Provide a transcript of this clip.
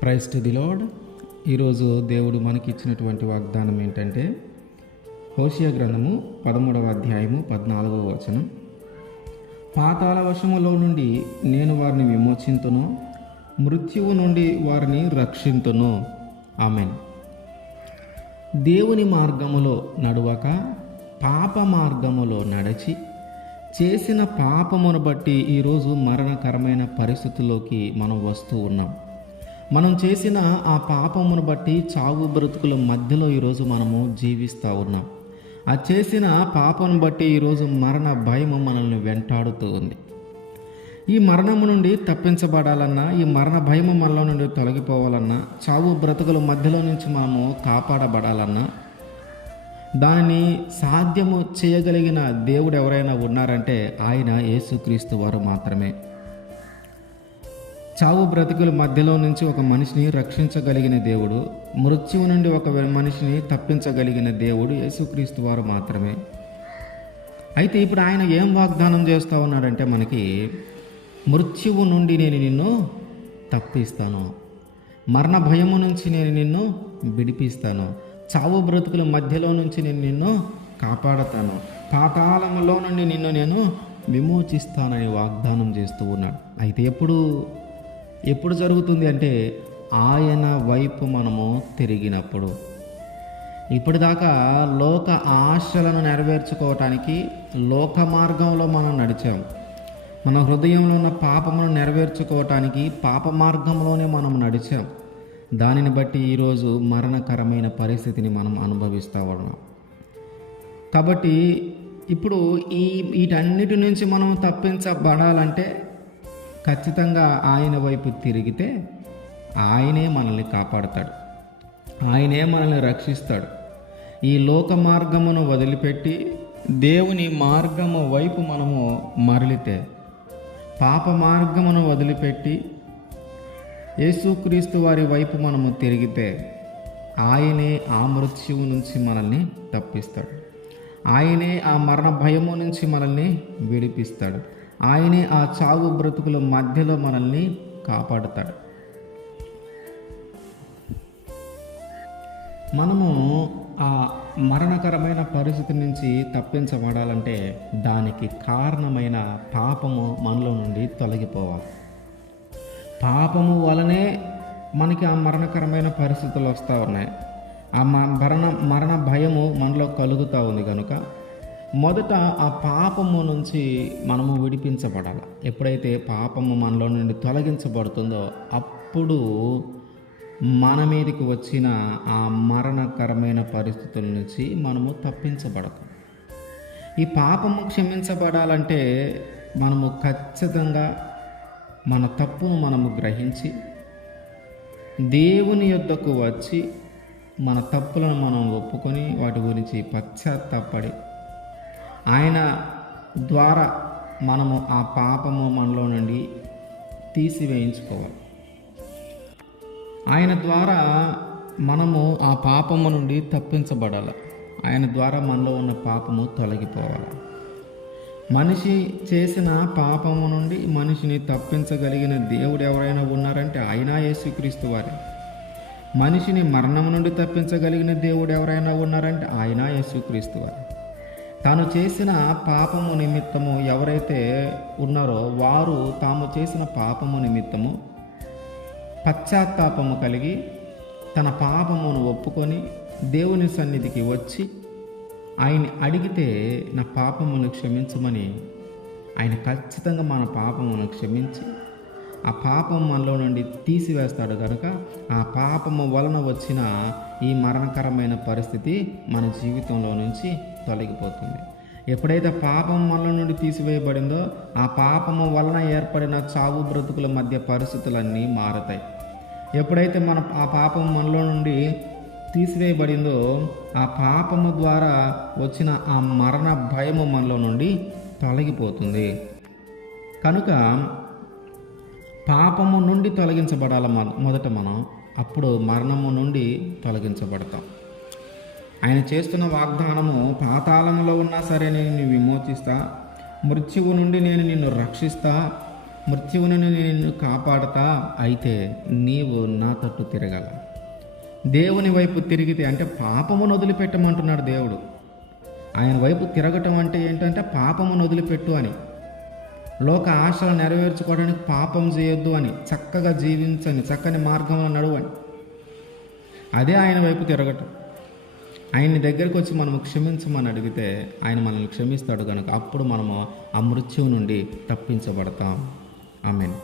Praise to the lord. ఈరోజు దేవుడు మనకి ఇచ్చినటువంటి వాగ్దానం ఏంటంటే హోషేయ గ్రంథము 13వ అధ్యాయము 14వ వచనం. పాతాళ వశములో నుండి నేను వారిని విమోచింతును, మృత్యువు నుండి వారిని రక్షింతును. ఆమెన్. దేవుని మార్గములో నడువక పాప మార్గములో నడిచి చేసిన పాపమును బట్టి ఈరోజు మరణకరమైన పరిస్థితుల్లోకి మనం వస్తూ ఉన్నాం. మనం చేసిన ఆ పాపమును బట్టి చావు బ్రతుకుల మధ్యలో ఈరోజు మనము జీవిస్తూ ఉన్నాం. ఆ చేసిన పాపను బట్టి ఈరోజు మరణ భయము మనల్ని వెంటాడుతూ ఉంది. ఈ మరణము నుండి తప్పించబడాలన్నా, ఈ మరణ భయము మనలో నుండి తొలగిపోవాలన్నా, చావు బ్రతుకుల మధ్యలో నుంచి మనము కాపాడబడాలన్నా, దానిని సాధ్యము చేయగలిగిన దేవుడు ఎవరైనా ఉన్నారంటే ఆయన యేసుక్రీస్తు వారు మాత్రమే. చావు బ్రతుకుల మధ్యలో నుంచి ఒక మనిషిని రక్షించగలిగిన దేవుడు, మృత్యువు నుండి ఒక మనిషిని తప్పించగలిగిన దేవుడు యేసుక్రీస్తు వారు మాత్రమే. అయితే ఇప్పుడు ఆయన ఏం వాగ్దానం చేస్తూ ఉన్నాడంటే మనకి, మృత్యువు నుండి నేను నిన్ను తప్పిస్తాను, మరణ భయము నుంచి నేను నిన్ను విడిపిస్తాను, చావు బ్రతుకుల మధ్యలో నుంచి నేను నిన్ను కాపాడతాను, పాతాళంలో నుండి నిన్ను నేను విమోచిస్తానని వాగ్దానం చేస్తూ ఉన్నాడు. అయితే ఎప్పుడు జరుగుతుంది అంటే ఆయన వైపు మనము తిరిగినప్పుడు. ఇప్పటిదాకా లోక ఆశలను నెరవేర్చుకోవటానికి లోక మార్గంలో మనం నడిచాం. మన హృదయంలో ఉన్న పాపమును నెరవేర్చుకోవటానికి పాప మార్గంలోనే మనం నడిచాం. దానిని బట్టి ఈరోజు మరణకరమైన పరిస్థితిని మనం అనుభవిస్తూ ఉన్నాం. కాబట్టి ఇప్పుడు వీటన్నిటి నుంచి మనం తప్పించబడాలంటే ఖచ్చితంగా ఆయన వైపు తిరిగితే ఆయనే మనల్ని కాపాడతాడు, ఆయనే మనల్ని రక్షిస్తాడు. ఈ లోక మార్గమును వదిలిపెట్టి దేవుని మార్గము వైపు మనము మరలితే, పాప మార్గమును వదిలిపెట్టి యేసుక్రీస్తు వారి వైపు మనము తిరిగితే ఆయనే ఆ మృత్యువు నుంచి మనల్ని తప్పిస్తాడు, ఆయనే ఆ మరణ భయము నుంచి మనల్ని విడిపిస్తాడు, ఆయనే ఆ చావు బ్రతుకుల మధ్యలో మనల్ని కాపాడుతాడు. మనము ఆ మరణకరమైన పరిస్థితి నుంచి తప్పించబడాలంటే దానికి కారణమైన పాపము మనలో నుండి తొలగిపోవాలి. పాపము వలనే మనకి ఆ మరణకరమైన పరిస్థితులు వస్తూ ఉన్నాయి. ఆ మరణ భయము మనలో కలుగుతూ ఉంది కనుక మొదట ఆ పాపము నుంచి మనము విడిపించబడాలి. ఎప్పుడైతే పాపము మనలో నుండి తొలగించబడుతుందో అప్పుడు మన మీదకి వచ్చిన ఆ మరణకరమైన పరిస్థితుల నుంచి మనము తప్పించబడతాం. ఈ పాపము క్షమించబడాలంటే మనము ఖచ్చితంగా మన తప్పును మనము గ్రహించి దేవుని యొద్దకు వచ్చి మన తప్పులను మనం ఒప్పుకొని వాటి గురించి పశ్చాత్తాపడి ఆయన ద్వారా మనము ఆ పాపము మనలో నుండి తీసివేయించుకోవాలి. ఆయన ద్వారా మనము ఆ పాపము నుండి తప్పించబడాలి. ఆయన ద్వారా మనలో ఉన్న పాపము తొలగిపోవాలి. మనిషి చేసిన పాపము నుండి మనిషిని తప్పించగలిగిన దేవుడు ఎవరైనా ఉన్నారంటే ఆయన యేసుక్రీస్తు వారే. మనిషిని మరణం నుండి తప్పించగలిగిన దేవుడు ఎవరైనా ఉన్నారంటే ఆయన యేసుక్రీస్తు వారే. తాను చేసిన పాపము నిమిత్తము ఎవరైతే ఉన్నారో వారు తాము చేసిన పాపము నిమిత్తము పశ్చాత్తాపము కలిగి తన పాపమును ఒప్పుకొని దేవుని సన్నిధికి వచ్చి ఆయన్ని అడిగితే నా పాపమును క్షమించమని ఆయన ఖచ్చితంగా మన పాపమును క్షమించి ఆ పాపం మనలో నుండి తీసివేస్తాడు. కనుక ఆ పాపము వలన వచ్చిన ఈ మరణకరమైన పరిస్థితి మన జీవితంలో నుంచి తొలగిపోతుంది. ఎప్పుడైతే పాపం మనలో నుండి తీసివేయబడిందో ఆ పాపము వలన ఏర్పడిన చావు బ్రతుకుల మధ్య పరిస్థితులన్నీ మారతాయి. ఎప్పుడైతే ఆ పాపం మనలో నుండి తీసివేయబడిందో ఆ పాపము ద్వారా వచ్చిన ఆ మరణ భయము మనలో నుండి తొలగిపోతుంది. కనుక పాపము నుండి తొలగించబడాలి మొదట మనం, అప్పుడు మరణము నుండి తొలగించబడతాం. ఆయన చేస్తున్న వాగ్దానము, పాతాళంలో ఉన్నా సరే నేను నిన్ను విమోచిస్తా, మృత్యువు నుండి నేను నిన్ను రక్షిస్తా, మృత్యువును నిన్ను కాపాడతా, అయితే నీవు నా తట్టు తిరగాల. దేవుని వైపు తిరిగితే అంటే పాపమును వదిలిపెట్టమంటున్నాడు దేవుడు. ఆయన వైపు తిరగటం అంటే ఏంటంటే పాపమును వదిలిపెట్టు అని, లోక ఆశలు నెరవేర్చుకోవడానికి పాపం చేయొద్దు అని, చక్కగా జీవించని, చక్కని మార్గంలో నడువని. అదే ఆయన వైపు తిరగటం. ఆయన్ని దగ్గరికి వచ్చి మనము క్షమించమని అడిగితే ఆయన మనల్ని క్షమిస్తాడు కనుక అప్పుడు మనము ఆ మృత్యువు నుండి తప్పించబడతాం. ఆమేన్.